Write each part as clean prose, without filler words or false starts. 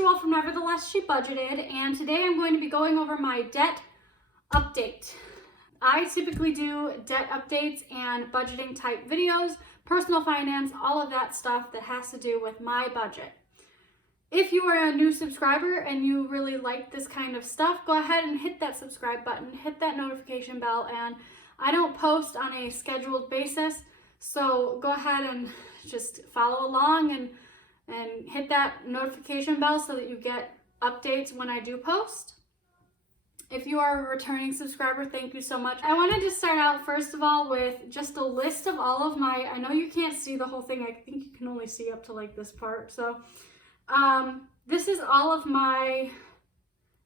Joelle from Nevertheless She Budgeted, and today I'm going to be going over my debt update. I typically do debt updates and budgeting type videos, personal finance, all of that stuff that has to do with my budget. If you are a new subscriber and you really like this kind of stuff, go ahead and hit that subscribe button, hit that notification bell, and I don't post on a scheduled basis, so go ahead and just follow along and hit that notification bell so that you get updates when I do post. If you are a returning subscriber, thank you so much. I wanted to start out first of all with just a list of all of my, I know you can't see the whole thing, I think you can only see up to like this part. So this is all of my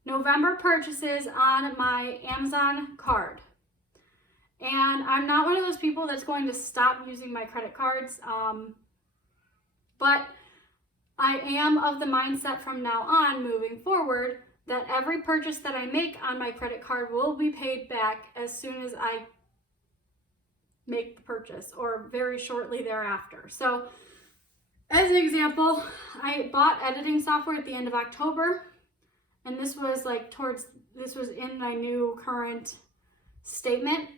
November purchases on my Amazon card. And I'm not one of those people that's going to stop using my credit cards, but I am of the mindset from now on moving forward that every purchase that I make on my credit card will be paid back as soon as I make the purchase or very shortly thereafter. So as an example, I bought editing software at the end of October, and this was in my new current statement.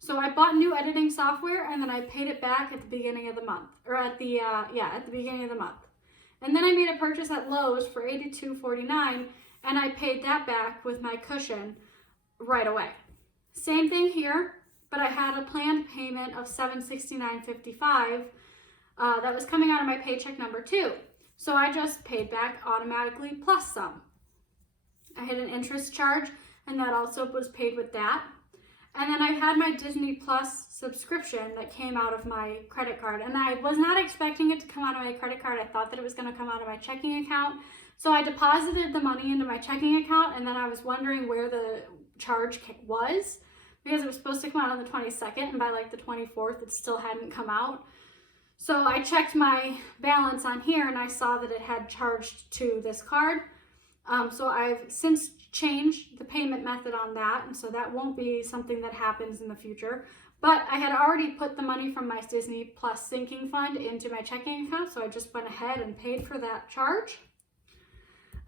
So I bought new editing software and then I paid it back at the beginning of the month, or at the beginning of the month. And then I made a purchase at Lowe's for $82.49, and I paid that back with my cushion right away. Same thing here, but I had a planned payment of $769.55 that was coming out of my paycheck number 2. So I just paid back automatically plus some. I had an interest charge, and that also was paid with that. And then I had my Disney Plus subscription that came out of my credit card. And I was not expecting it to come out of my credit card. I thought that it was going to come out of my checking account. So I deposited the money into my checking account, and then I was wondering where the charge was, because it was supposed to come out on the 22nd, and by like the 24th, it still hadn't come out. So I checked my balance on here, and I saw that it had charged to this card. So I've since changed the payment method on that, and so that won't be something that happens in the future. But I had already put the money from my Disney Plus sinking fund into my checking account, so I just went ahead and paid for that charge.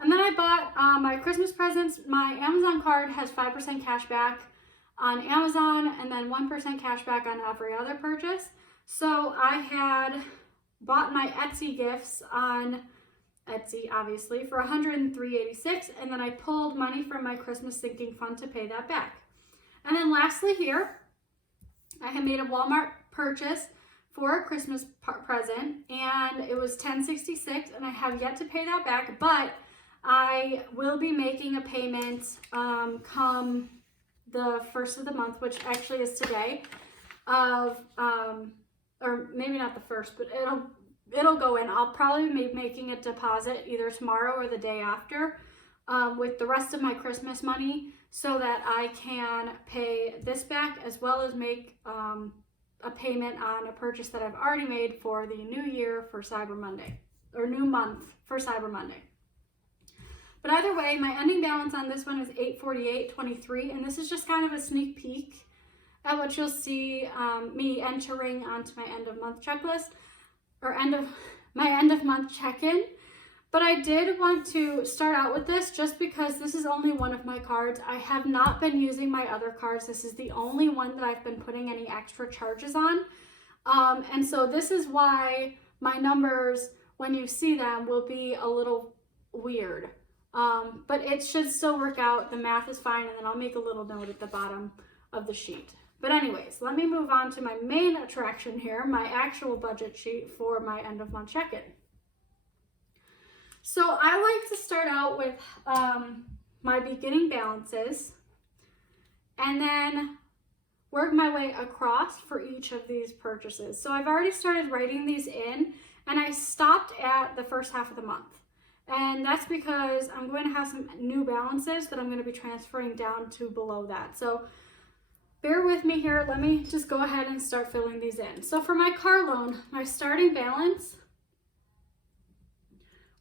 And then I bought my Christmas presents. My Amazon card has 5% cash back on Amazon and then 1% cash back on every other purchase. So I had bought my Etsy gifts on Etsy, obviously, for $103.86, and then I pulled money from my Christmas sinking fund to pay that back. And then lastly here, I had made a Walmart purchase for a Christmas present, and it was $10.66, and I have yet to pay that back, but I will be making a payment come the first of the month, which actually is today, of, or maybe not the first, but it'll go in. I'll probably be making a deposit either tomorrow or the day after with the rest of my Christmas money so that I can pay this back as well as make a payment on a purchase that I've already made for the new year for Cyber Monday, or new month for Cyber Monday. But either way, my ending balance on this one is $848.23, and this is just kind of a sneak peek at what you'll see me entering onto my end of month checklist, or my end of month check-in. But I did want to start out with this just because this is only one of my cards. I have not been using my other cards. This is the only one that I've been putting any extra charges on. And so this is why my numbers, when you see them, will be a little weird. But it should still work out. The math is fine, and then I'll make a little note at the bottom of the sheet. But anyways, let me move on to my main attraction here, my actual budget sheet for my end of month check-in. So I like to start out with my beginning balances and then work my way across for each of these purchases. So I've already started writing these in, and I stopped at the first half of the month. And that's because I'm going to have some new balances that I'm going to be transferring down to below that. So bear with me here. Let me just go ahead and start filling these in. So for my car loan, my starting balance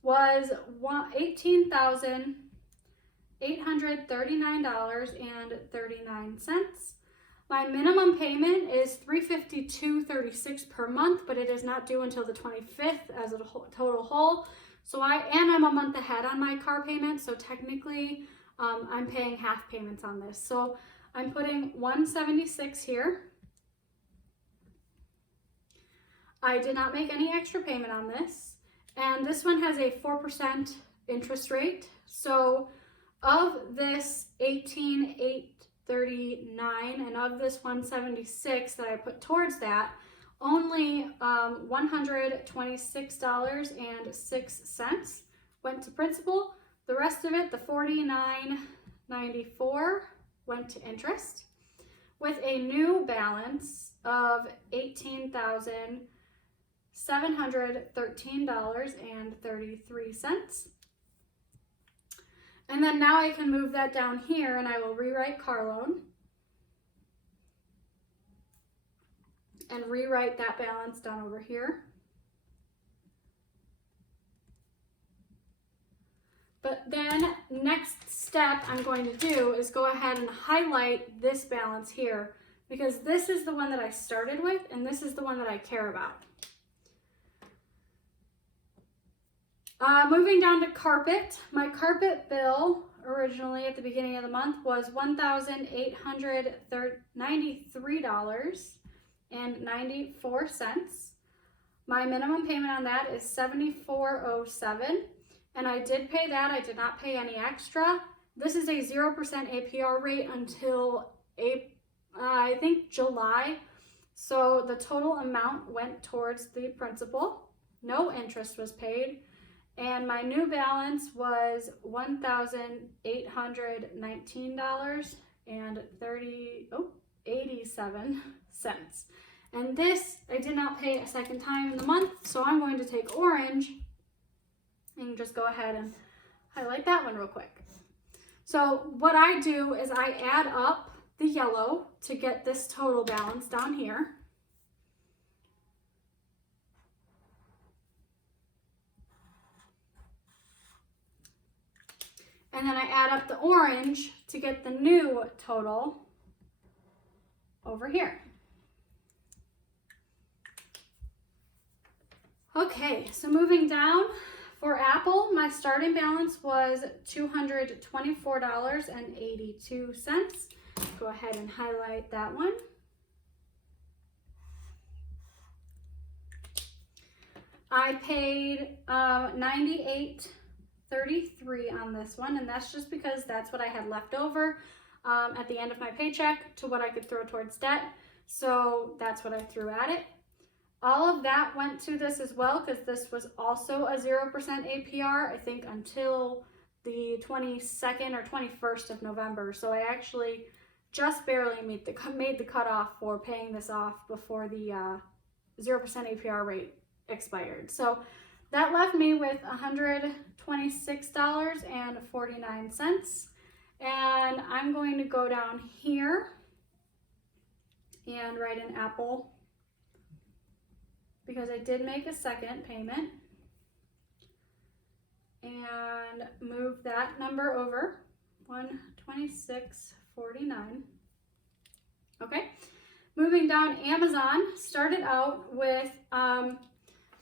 was $18,839.39. My minimum payment is $352.36 per month, but it is not due until the 25th as a total whole. So I'm a month ahead on my car payment, so technically I'm paying half payments on this. So I'm putting $176 here. I did not make any extra payment on this, and this one has a 4% interest rate. So of this $18,839 and of this $176 that I put towards that, only $126.06 went to principal. The rest of it, the $49.94, went to interest, with a new balance of $18,713.33. And then now I can move that down here and I will rewrite car loan and rewrite that balance down over here. But then next step I'm going to do is go ahead and highlight this balance here, because this is the one that I started with and this is the one that I care about. Moving down to carpet, my carpet bill originally at the beginning of the month was $1,893.94. My minimum payment on that is $74.07, and I did pay that. I did not pay any extra. This is a 0% APR rate until I think July. So the total amount went towards the principal. No interest was paid. And my new balance was $1,819.87. And this, I did not pay a second time in the month, so I'm going to take orange and just go ahead and highlight that one real quick. So what I do is I add up the yellow to get this total balance down here. And then I add up the orange to get the new total over here. Okay, so moving down, for Apple, my starting balance was $224.82. Go ahead and highlight that one. I paid $98.33 on this one, and that's just because that's what I had left over at the end of my paycheck to what I could throw towards debt. So that's what I threw at it. All of that went to this as well, because this was also a 0% APR, I think until the 22nd or 21st of November. So I actually just barely made the cutoff for paying this off before the 0% APR rate expired. So that left me with $126.49. And I'm going to go down here and write an Apple, because I did make a second payment, and move that number over, $126.49. Okay, moving down, Amazon started out with, I'm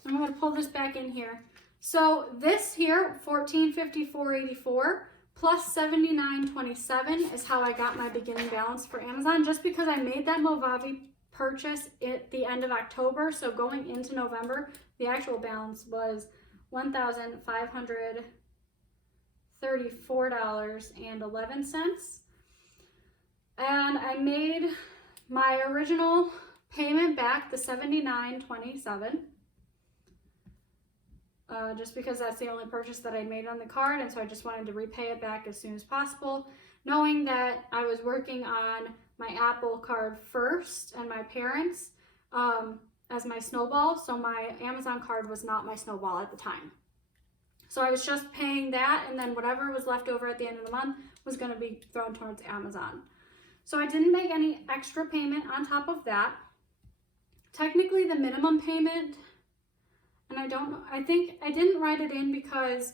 going to pull this back in here. So this here, $1454.84 plus $79.27 is how I got my beginning balance for Amazon, just because I made that Movavi purchase at the end of October. So going into November, the actual balance was $1,534.11. And I made my original payment back, the $79.27. Just because that's the only purchase that I made on the card, and so I just wanted to repay it back as soon as possible, knowing that I was working on my Apple card first and my parents' as my Snowball, so my Amazon card was not my Snowball at the time. So I was just paying that, and then whatever was left over at the end of the month was going to be thrown towards Amazon. So I didn't make any extra payment on top of that. Technically the minimum payment, and I don't know, I think I didn't write it in because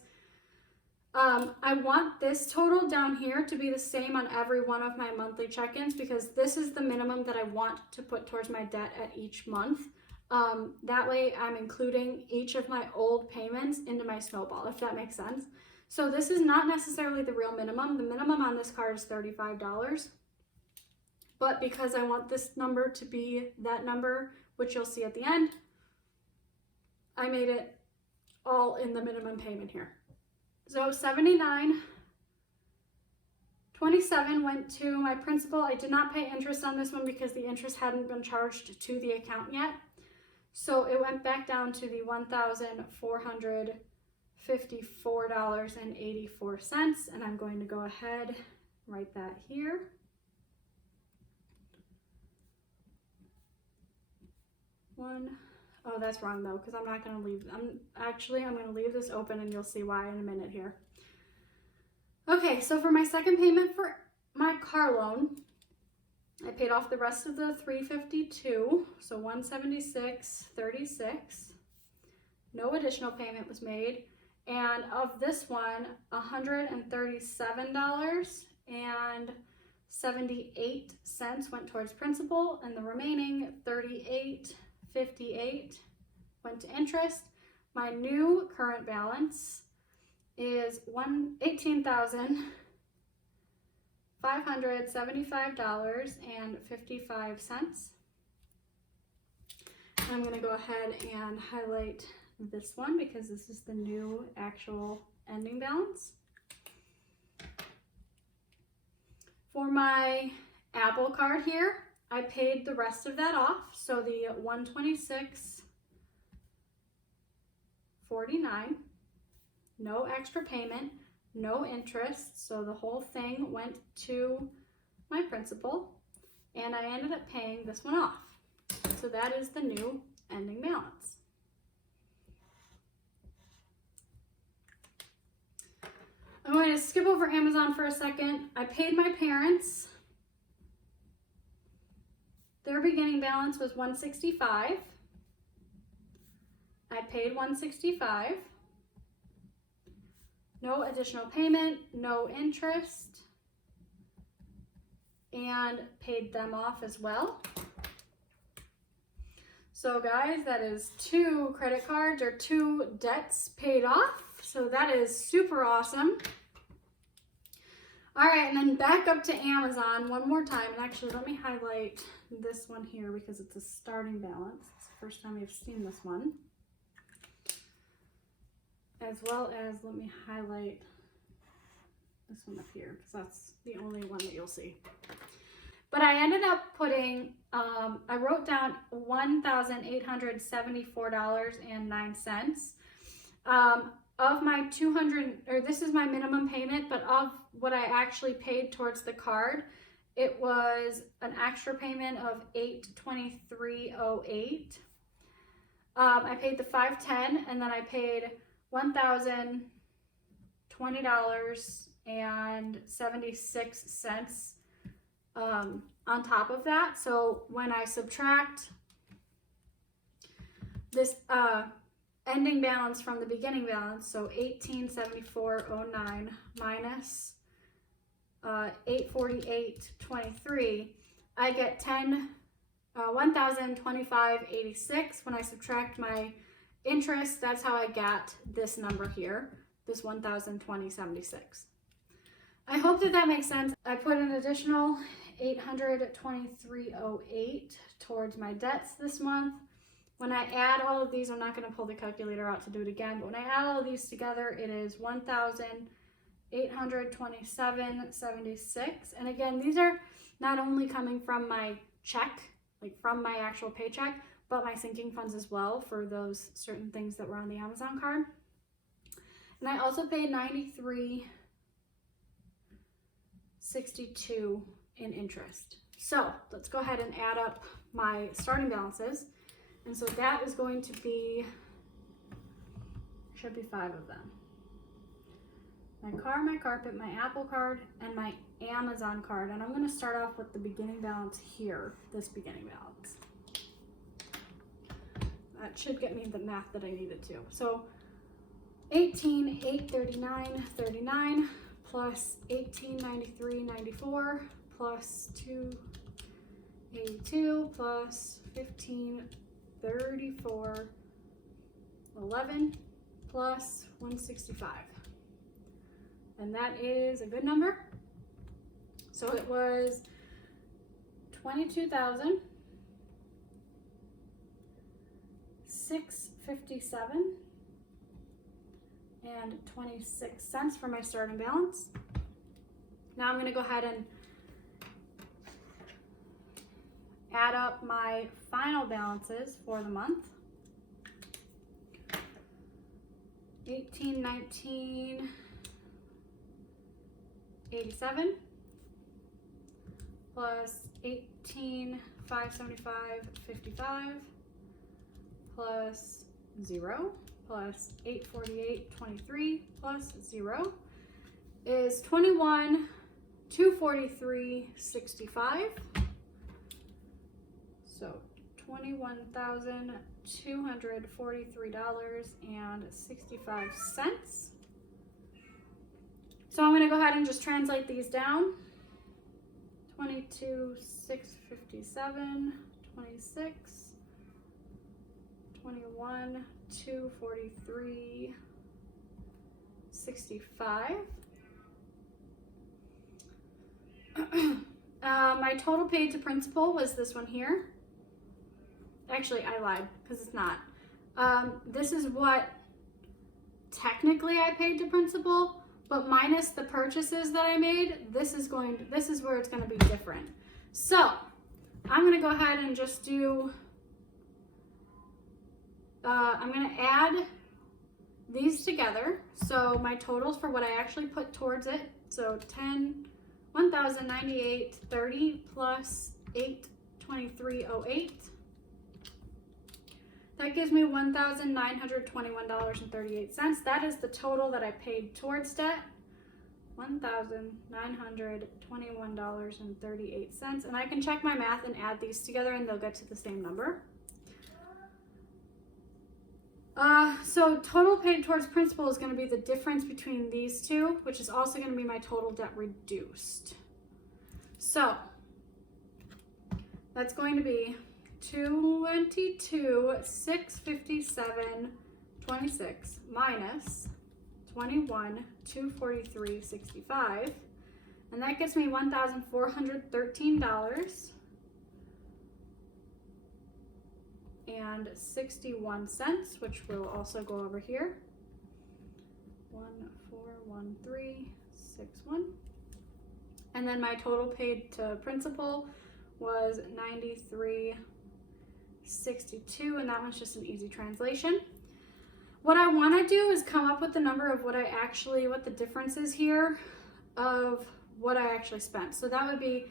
I want this total down here to be the same on every one of my monthly check-ins, because this is the minimum that I want to put towards my debt at each month. That way I'm including each of my old payments into my Snowball, if that makes sense. So this is not necessarily the real minimum. The minimum on this card is $35. But because I want this number to be that number, which you'll see at the end, I made it all in the minimum payment here. So $79.27 went to my principal. I did not pay interest on this one because the interest hadn't been charged to the account yet. So it went back down to the $1,454.84, and I'm going to go ahead and write that here. Oh, that's wrong though, because I'm not going to leave. I'm going to leave this open and you'll see why in a minute here. Okay, so for my second payment for my car loan, I paid off the rest of the $352, so $176.36. No additional payment was made. And of this one, $137.78 went towards principal, and the remaining $38.58 went to interest. My new current balance is $18,575.55. I'm going to go ahead and highlight this one because this is the new actual ending balance. For my Apple card here, I paid the rest of that off, so the $126.49, no extra payment, no interest, so the whole thing went to my principal, and I ended up paying this one off. So that is the new ending balance. I'm going to skip over Amazon for a second. I paid my parents. Their beginning balance was $165. I paid $165. No additional payment, no interest, and paid them off as well. So guys, that is 2 credit cards or 2 debts paid off. So that is super awesome. All right, and then back up to Amazon one more time. And actually, let me highlight this one here because it's a starting balance. It's the first time we've seen this one. As well as, let me highlight this one up here because that's the only one that you'll see. But I ended up putting, I wrote down $1,874.09. Of my this is my minimum payment, but of what I actually paid towards the card, it was an extra payment of $823.08. I paid the $510, and then I paid $1,020.76 on top of that. So when I subtract this ending balance from the beginning balance, so $1,874.09 minus $848.23, I get $1,025.86. When I subtract my interest, that's how I got this number here, this $1,020.76. I hope that makes sense. I put an additional $823.08 towards my debts this month. When I add all of these, I'm not going to pull the calculator out to do it again, but when I add all of these together, it is $1,827.76. And again, these are not only coming from my check, like from my actual paycheck, but my sinking funds as well for those certain things that were on the Amazon card. And I also paid $93.62 in interest. So let's go ahead and add up my starting balances. And so that is going to be, should be 5 of them. My car, my carpet, my Apple card, and my Amazon card. And I'm going to start off with the beginning balance here, this beginning balance. That should get me the math that I needed to. So $18,839.39 plus $1893.94 plus $282 plus $15 $34.11 plus 165. And that is a good number. So it was $22,657 and 26 cents for my starting balance. Now I'm going to go ahead and add up my final balances for the month. 1819.87 plus 18,575.55 plus 0 plus 848.23 plus 0 is 21,243.65. So $21,243.65. So I'm going to go ahead and just translate these down. 22,657, 26, 21,243.65. My total paid to principal was this one here. Actually, I lied because it's not. This is what technically I paid to principal, but minus the purchases that I made, this is where it's going to be different. So I'm going to go ahead and just do, I'm going to add these together. So my totals for what I actually put towards it. So 1,098.30 plus 823.08. That gives me $1,921.38. That is the total that I paid towards debt. $1,921.38. And I can check my math and add these together and they'll get to the same number. So total paid towards principal is going to be the difference between these two, which is also going to be my total debt reduced. So that's going to be 22,657.26 minus 21,243.65, and that gives me $1,413.61, which will also go over here. 141361. And then my total paid to principal was 93.62, and that one's just an easy translation. What I want to do is come up with the number of what the difference is here of what I actually spent. So that would be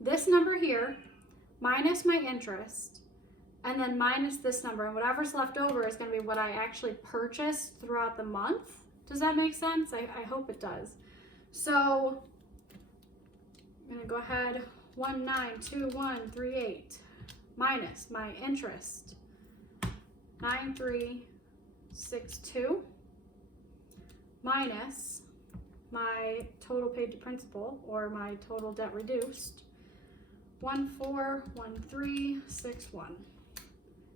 this number here minus my interest and then minus this number, and whatever's left over is going to be what I actually purchased throughout the month. Does that make sense? I hope it does. So I'm going to go ahead, 192138 minus my interest 9362 minus my total paid to principal, or my total debt reduced, 141361,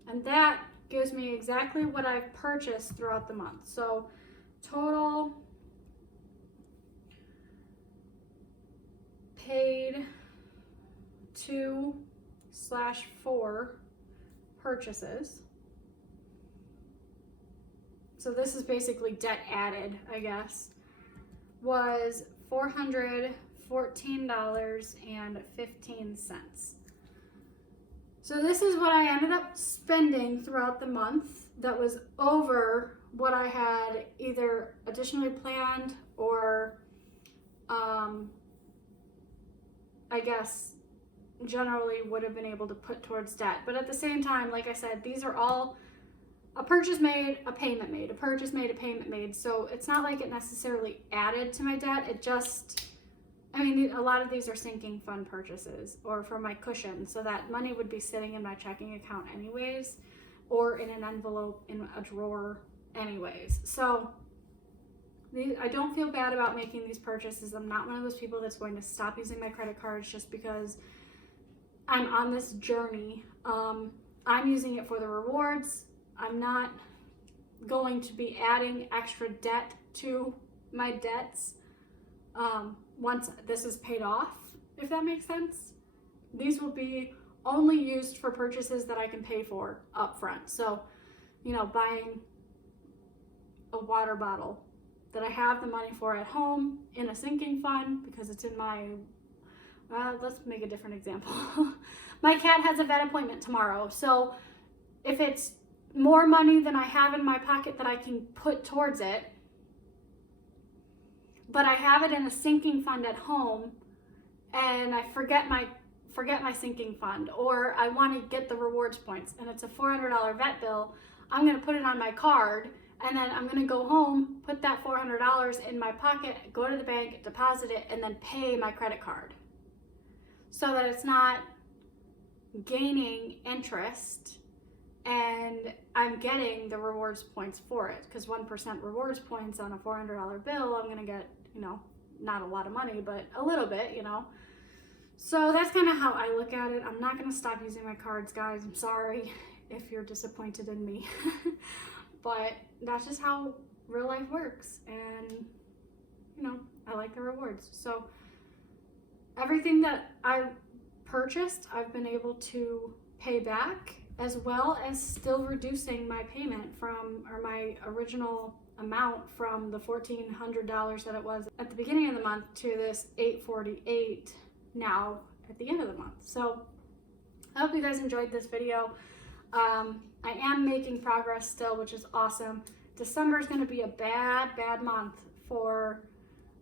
and that gives me exactly what I've purchased throughout the month. So total paid 2/4 purchases. So this is basically debt added, I guess, was $414.15. So this is what I ended up spending throughout the month that was over what I had either additionally planned or I guess generally would have been able to put towards debt. But at the same time, like I said, these are all a purchase made, a payment made, a purchase made, a payment made. So it's not like it necessarily added to my debt. It just, I mean, a lot of these are sinking fund purchases or for my cushion. So that money would be sitting in my checking account anyways, or in an envelope in a drawer anyways. So I don't feel bad about making these purchases. I'm not one of those people that's going to stop using my credit cards just because I'm on this journey. I'm using it for the rewards. I'm not going to be adding extra debt to my debts once this is paid off, if that makes sense. These will be only used for purchases that I can pay for up front. So, you know, buying a water bottle that I have the money for at home in a sinking fund because it's in my, let's make a different example. My cat has a vet appointment tomorrow. So if it's more money than I have in my pocket that I can put towards it, but I have it in a sinking fund at home and I forget my sinking fund, or I want to get the rewards points and it's a $400 vet bill, I'm going to put it on my card and then I'm going to go home, put that $400 in my pocket, go to the bank, deposit it, and then pay my credit card so that it's not gaining interest and I'm getting the rewards points for it, because 1% rewards points on a $400 bill, I'm going to get, you know, not a lot of money, but a little bit, you know. So that's kind of how I look at it. I'm not going to stop using my cards, guys. I'm sorry if you're disappointed in me. But that's just how real life works. And, you know, I like the rewards. So everything that I purchased, I've been able to pay back, as well as still reducing my payment from, or my original amount from the $1,400 that it was at the beginning of the month to this $848 now at the end of the month. So I hope you guys enjoyed this video. I am making progress still, which is awesome. December is going to be a bad month for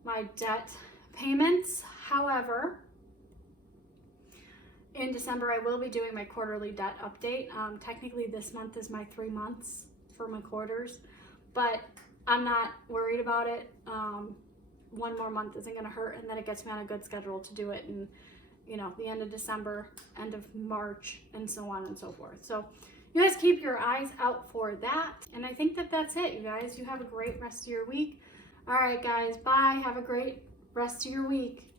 my debt payments. However, in December I will be doing my quarterly debt update. Technically this month is my 3 months for my quarters, but I'm not worried about it. One more month isn't going to hurt, and then it gets me on a good schedule to do it in, you know, the end of December, end of March, and so on and so forth. So you guys keep your eyes out for that. And I think that that's it, you guys. You have a great rest of your week. All right, guys, bye. Have a great rest of your week.